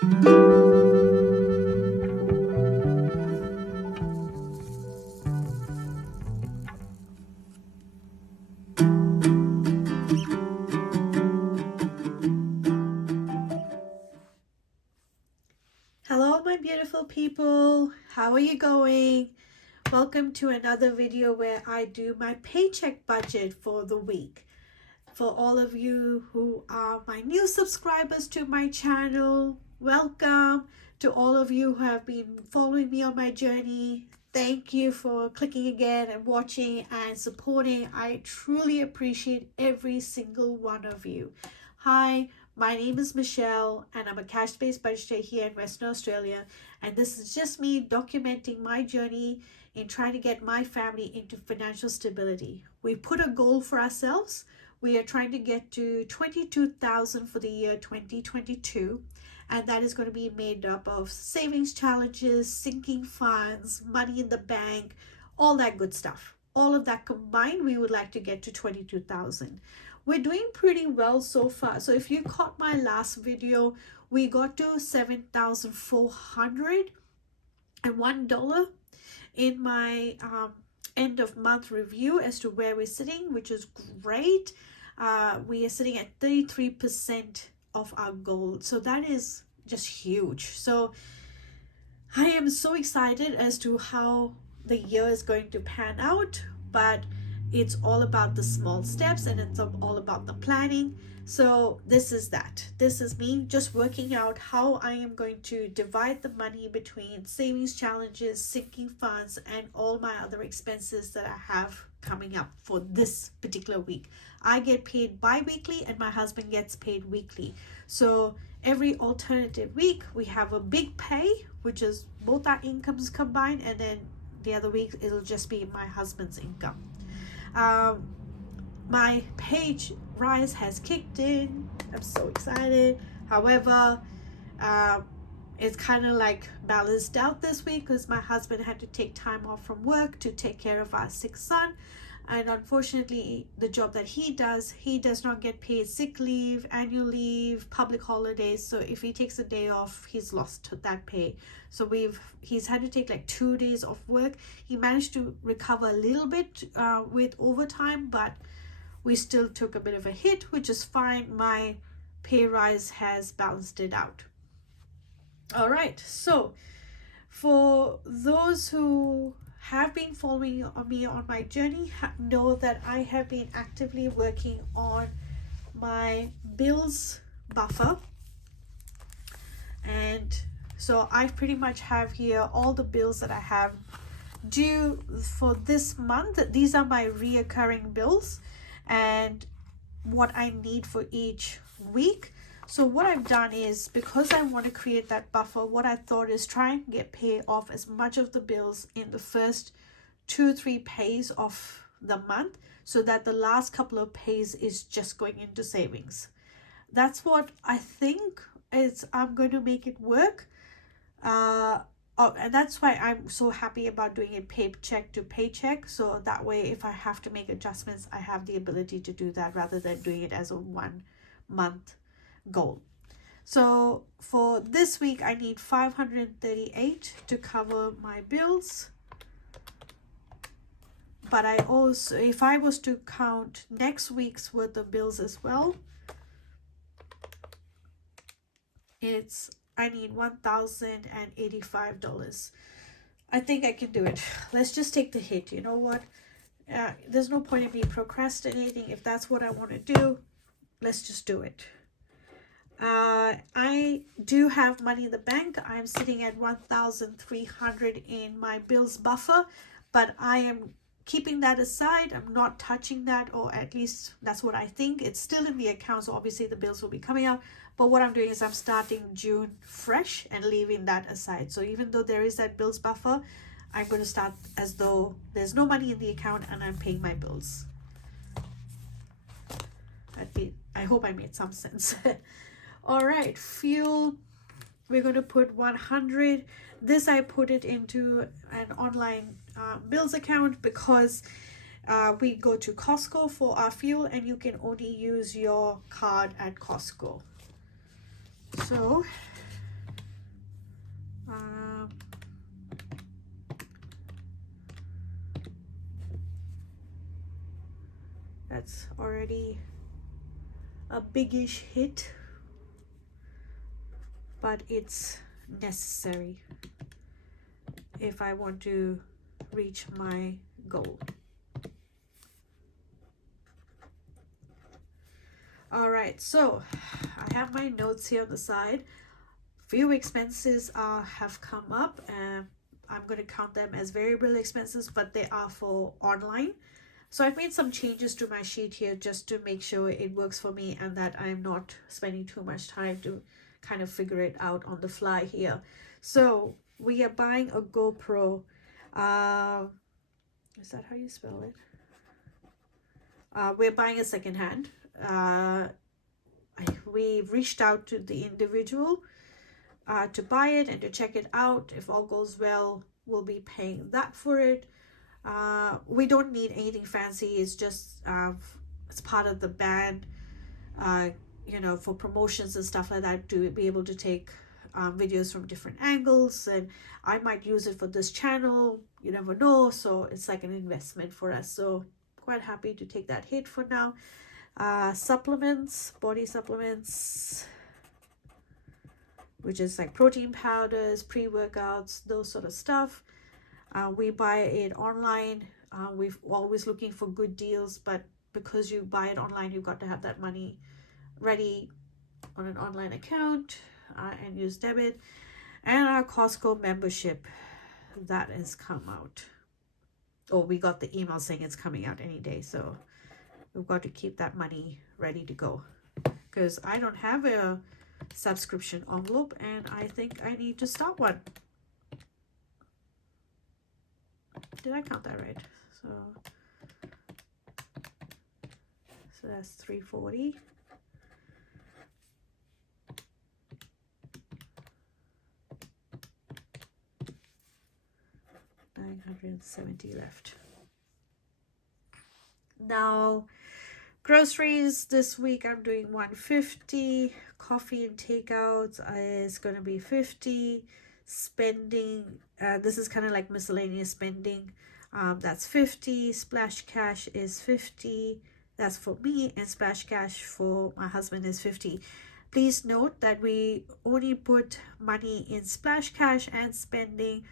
Hello, my beautiful people. How are you going? Welcome to another video where I do my paycheck budget for the week. For all of you who are my new subscribers to my channel, welcome. To all of you who have been following me on my journey, thank you for clicking again and watching and supporting. I truly appreciate every single one of you. Hi, my name is Michelle and I'm a cash-based budgeter here in Western Australia, and this is just me documenting my journey in trying to get my family into financial stability. We put a goal for ourselves. We are trying to get to 22,000 for the year 2022, and that is going to be made up of savings challenges, sinking funds, money in the bank, all that good stuff. All of that combined, we would like to get to 22,000. We're doing pretty well so far. So if you caught my last video, we got to $7,401 in my end of month review as to where we're sitting, which is great. We are sitting at 33% of our goal, so that is just huge. So I am so excited as to how the year is going to pan out, but it's all about the small steps and it's all about the planning. So this is me just working out how I am going to divide the money between savings challenges, sinking funds, and all my other expenses that I have coming up for this particular week. I get paid bi-weekly and my husband gets paid weekly. So every alternative week we have a big pay, which is both our incomes combined, and then the other week it'll just be my husband's income. My page rise has kicked in. I'm so excited. However, it's kind of like balanced out this week because my husband had to take time off from work to take care of our sick son, and unfortunately the job that he does not get paid sick leave, annual leave, public holidays. So if he takes a day off, he's lost that pay. So he's had to take like 2 days off work. He managed to recover a little bit with overtime, but we still took a bit of a hit, which is fine. My pay rise has balanced it out. All right, so for those who have been following me on my journey, know that I have been actively working on my bills buffer, and so I pretty much have here all the bills that I have due for this month. These are my reoccurring bills and what I need for each week. So what I've done is, because I want to create that buffer, what I thought is try and get paid off as much of the bills in the first 2-3 pays of the month, so that the last couple of pays is just going into savings. That's what I think I'm going to make it work. And that's why I'm so happy about doing it paycheck to paycheck. So that way, if I have to make adjustments, I have the ability to do that rather than doing it as a 1 month goal. So for this week, I need $538 to cover my bills. But I also, if I was to count next week's worth of bills as well, I need $1,085. I think I can do it. Let's just take the hit. You know what? There's no point in me procrastinating. If that's what I want to do, let's just do it. I do have money in the bank. I'm sitting at 1,300 in my bills buffer, but I am keeping that aside. I'm not touching that, or at least that's what I think. It's still in the account, so obviously the bills will be coming out. But what I'm doing is I'm starting June fresh and leaving that aside. So even though there is that bills buffer, I'm going to start as though there's no money in the account and I'm paying my bills. I hope I made some sense. All right, fuel, we're going to put 100. This I put it into an online bills account because we go to Costco for our fuel and you can only use your card at Costco. So that's already a biggish hit, but it's necessary if I want to reach my goal. All right, so I have my notes here on the side. Few expenses have come up, and I'm going to count them as variable expenses, but they are for online. So I've made some changes to my sheet here just to make sure it works for me and that I'm not spending too much time to kind of figure it out on the fly here. So we are buying a GoPro. Is that how you spell it? We're buying a secondhand. We've reached out to the individual to buy it and to check it out. If all goes well, we'll be paying that for it. We don't need anything fancy. It's just it's part of the band, you know, for promotions and stuff like that, to be able to take videos from different angles, and I might use it for this channel, you never know. So it's like an investment for us, so quite happy to take that hit for now. Supplements, body supplements, which is like protein powders, pre-workouts, those sort of stuff. We buy it online. We're always looking for good deals, but because you buy it online, you've got to have that money ready on an online account and use debit. And our Costco membership, that has come out. Oh, we got the email saying it's coming out any day, so we've got to keep that money ready to go, because I don't have a subscription envelope and I think I need to start one. Did I count that right? So that's 340. $970 left. Now, groceries this week I'm doing $150. Coffee and takeouts is going to be $50. Spending, this is kind of like miscellaneous spending, that's $50. Splash cash is $50. That's for me, and splash cash for my husband is $50. Please note that we only put money in splash cash and spending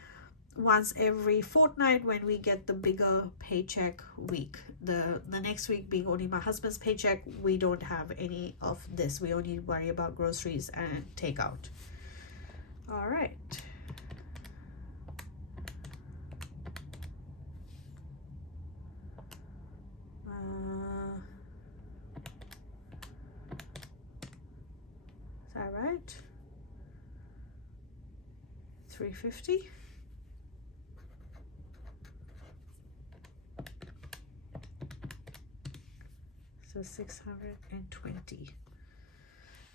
once every fortnight when we get the bigger paycheck week. The next week being only my husband's paycheck, we don't have any of this. We only worry about groceries and takeout. All right. Is that right? 350. So 620.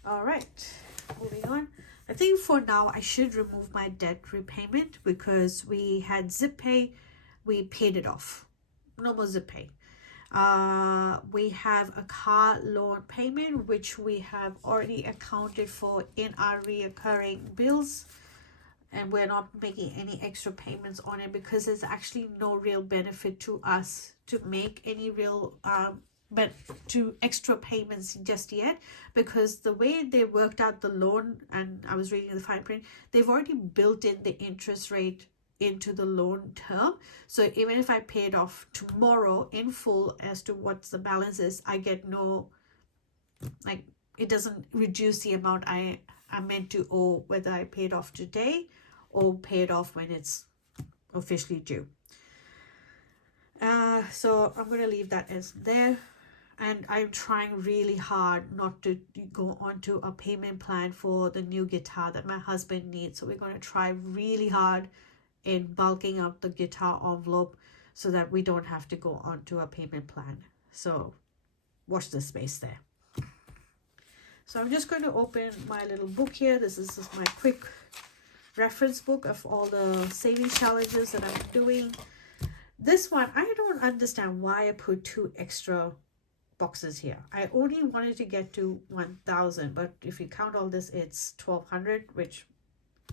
All right, moving on. I think for now I should remove my debt repayment, because we had zip pay, we paid it off. No more zip pay. We have a car loan payment which we have already accounted for in our reoccurring bills, and we're not making any extra payments on it because there's actually no real benefit to us to make any real but to extra payments just yet, because the way they worked out the loan, and I was reading the fine print, they've already built in the interest rate into the loan term. So even if I pay it off tomorrow in full as to what the balance is, I get no, like, it doesn't reduce the amount I am meant to owe, whether I pay it off today or pay it off when it's officially due. So I'm going to leave that as there. And I'm trying really hard not to go onto a payment plan for the new guitar that my husband needs. So we're going to try really hard in bulking up the guitar envelope so that we don't have to go onto a payment plan. So watch the space there. So I'm just going to open my little book here. This is just my quick reference book of all the savings challenges that I'm doing. This one, I don't understand why I put 2 extra boxes here. I only wanted to get to 1,000, but if you count all this, it's 1,200, which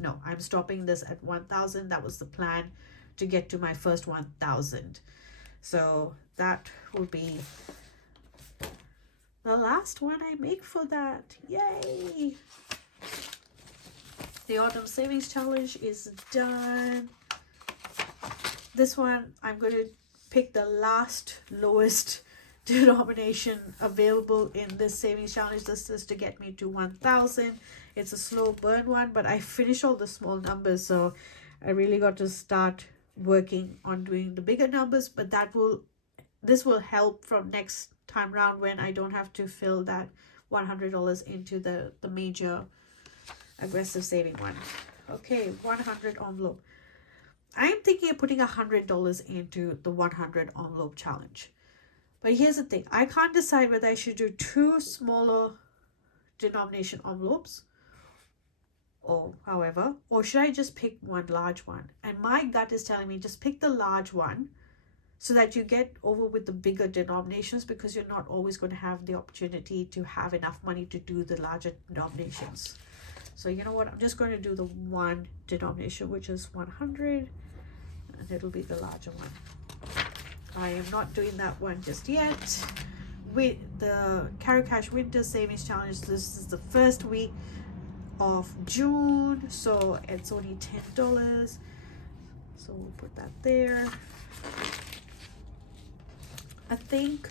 no, I'm stopping this at 1,000. That was the plan, to get to my first 1,000. So that will be the last one I make for that. Yay! The autumn savings challenge is done. This one I'm going to pick the last lowest denomination available in this savings challenge. This is to get me to 1,000. It's a slow burn one, but I finished all the small numbers, so I really got to start working on doing the bigger numbers. But this will help from next time round when I don't have to fill that $100 into the major aggressive saving one. Okay, 100 envelope. I am thinking of putting $100 into the 100 envelope challenge. But here's the thing. I can't decide whether I should do 2 smaller denomination envelopes or should I just pick one large one? And my gut is telling me just pick the large one so that you get over with the bigger denominations, because you're not always going to have the opportunity to have enough money to do the larger denominations. So you know what? I'm just going to do the one denomination, which is 100, and it'll be the larger one. I am not doing that one just yet. With the Carry Cash Winter Savings Challenge, this is the first week of June, so it's only $10. So we'll put that there. I think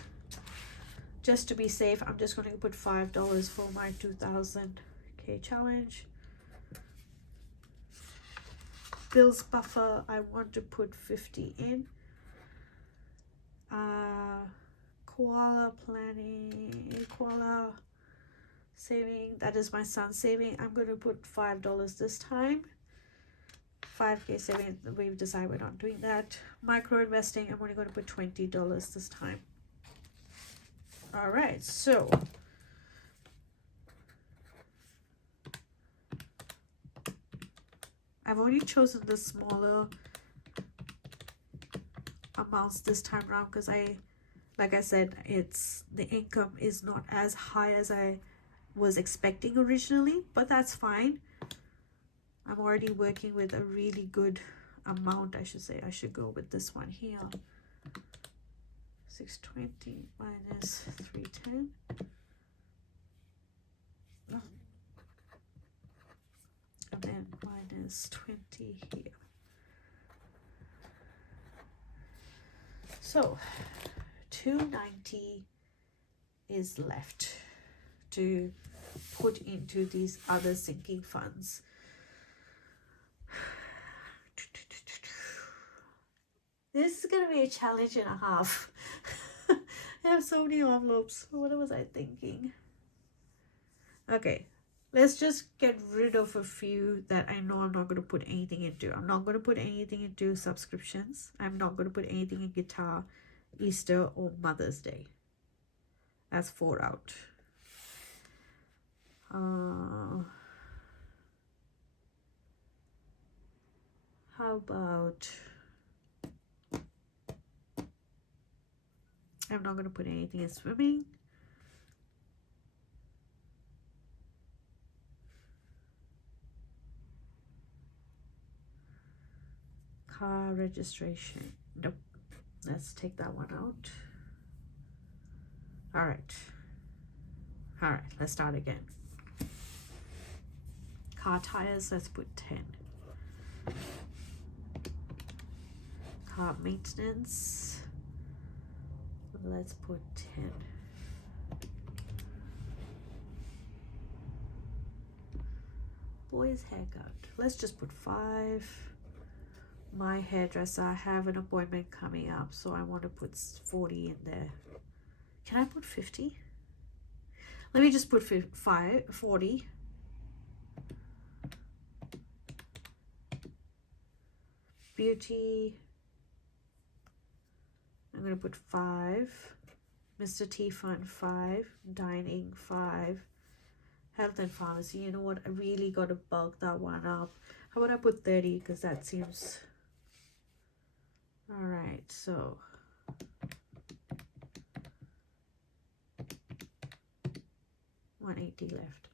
just to be safe, I'm just going to put $5 for my 2000K challenge. Bills buffer, I want to put 50 in. Koala planning, koala saving, that is my son's saving. I'm going to put $5 this time. 5K saving, we've decided we're not doing that. Micro investing, I'm only going to put $20 this time. All right, so I've only chosen the smaller amounts this time around because like I said, the income is not as high as I was expecting originally, but that's fine. I'm already working with a really good amount, I should say. I should go with this one here. 620 minus 310. And then minus 20 here. So 290 is left to put into these other sinking funds. This is going to be a challenge and a half. I have so many envelopes. What was I thinking? Okay, let's just get rid of a few that I know I'm not going to put anything into. I'm not going to put anything into subscriptions. I'm not going to put anything in guitar, Easter, or Mother's Day. That's 4 out. How about... I'm not going to put anything in swimming. Car registration. Nope. Let's take that one out. All right. All right. Let's start again. Car tires. Let's put 10. Car maintenance. Let's put 10. Boys haircut. Let's just put 5. My hairdresser, I have an appointment coming up, so I want to put 40 in there. Can I put 50? Let me just put 40. Beauty. I'm going to put 5. Mr. T Fund 5. Dining 5. Health and pharmacy. You know what? I really got to bulk that one up. How about I put 30? Because that seems... Alright, so... $180 left.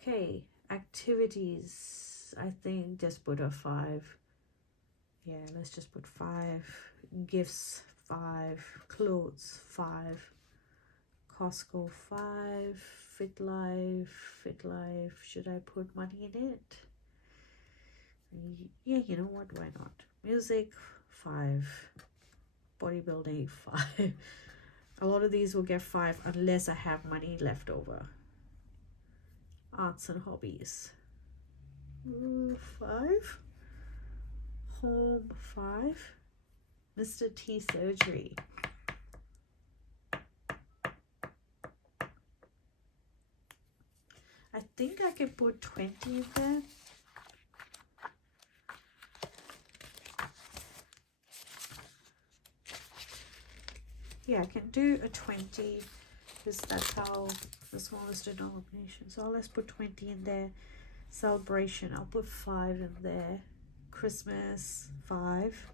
Okay, activities. I think just put a 5. Yeah, let's just put 5. Gifts 5. Clothes 5. Costco 5, Fit Life. Should I put money in it? Yeah, you know what? Why not? Music 5, bodybuilding 5. A lot of these will get 5 unless I have money left over. Arts and hobbies 5. Home 5. Mr. T surgery. I think I can put 20 in there. Yeah, I can do a 20 because that's how the smallest denomination. So let's put 20 in there. Celebration, I'll put 5 in there. Christmas 5.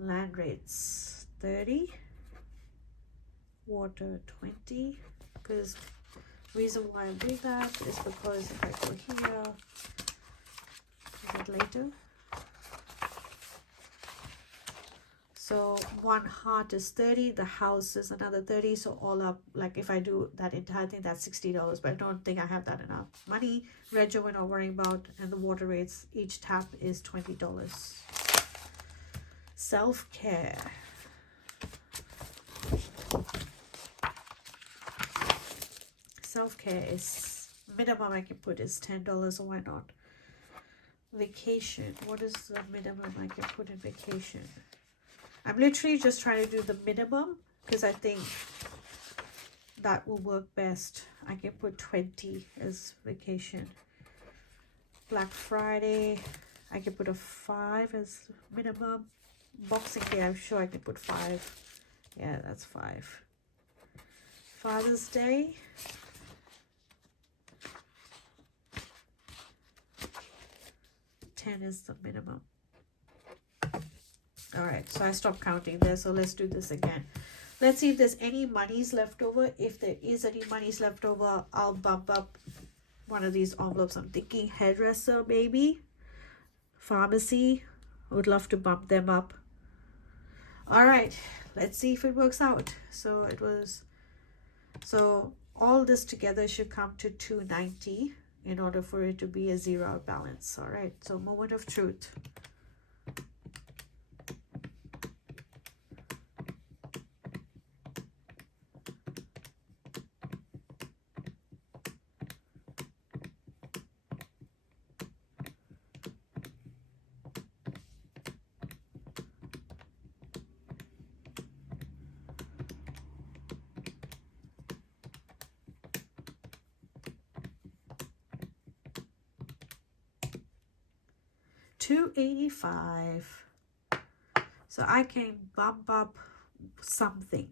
Land rates 30. Water 20. Because reason why I'm doing that is because if I go here, is it later? So one heart is 30, the house is another 30, so all up, like if I do that entire thing, that's $60, but I don't think I have that enough money. Rego we're not worrying about, and the water rates, each tap is $20. Self-care. Self-care is, minimum I can put is $10, so why not? Vacation, what is the minimum I can put in vacation? I'm literally just trying to do the minimum because I think that will work best. I can put 20 as vacation. Black Friday, I can put a 5 as minimum. Boxing Day, I'm sure I can put 5. Yeah, that's 5. Father's Day. $10 is the minimum. All right, so I stopped counting there, so let's do this again. Let's see if there's any monies left over. If there is any monies left over, I'll bump up one of these envelopes. I'm thinking hairdresser, maybe. Pharmacy, I would love to bump them up. All right, let's see if it works out. So it was, so all this together should come to $290 in order for it to be a zero balance. All right, so moment of truth. $285. So I can bump up something.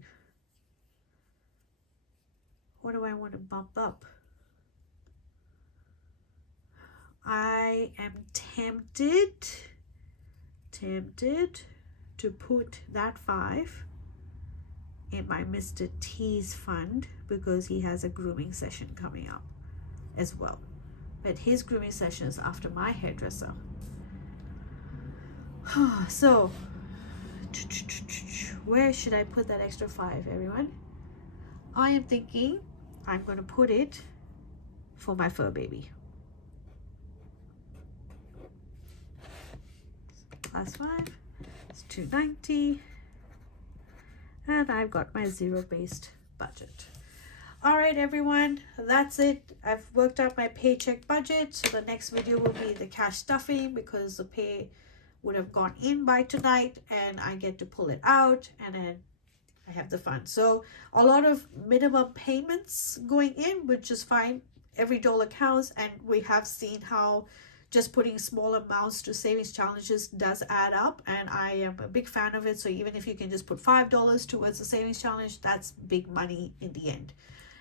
What do I want to bump up? I am tempted to put that 5 in my Mr. T's fund because he has a grooming session coming up as well. But his grooming session is after my hairdresser. So, where should I put that extra 5, everyone? I am thinking I'm going to put it for my fur baby. Plus 5, it's $290. And I've got my zero-based budget. All right, everyone, that's it. I've worked out my paycheck budget. So the next video will be the cash stuffing because the pay would have gone in by tonight and I get to pull it out and then I have the fund. So a lot of minimum payments going in, which is fine. Every dollar counts, and we have seen how just putting small amounts to savings challenges does add up, and I am a big fan of it. So even if you can just put $5 towards the savings challenge, that's big money in the end.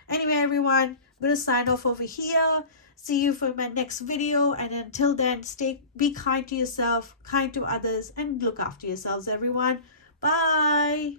Anyway, everyone, I'm going to sign off over here. See you for my next video, and until then, be kind to yourself, kind to others, and look after yourselves, everyone. Bye.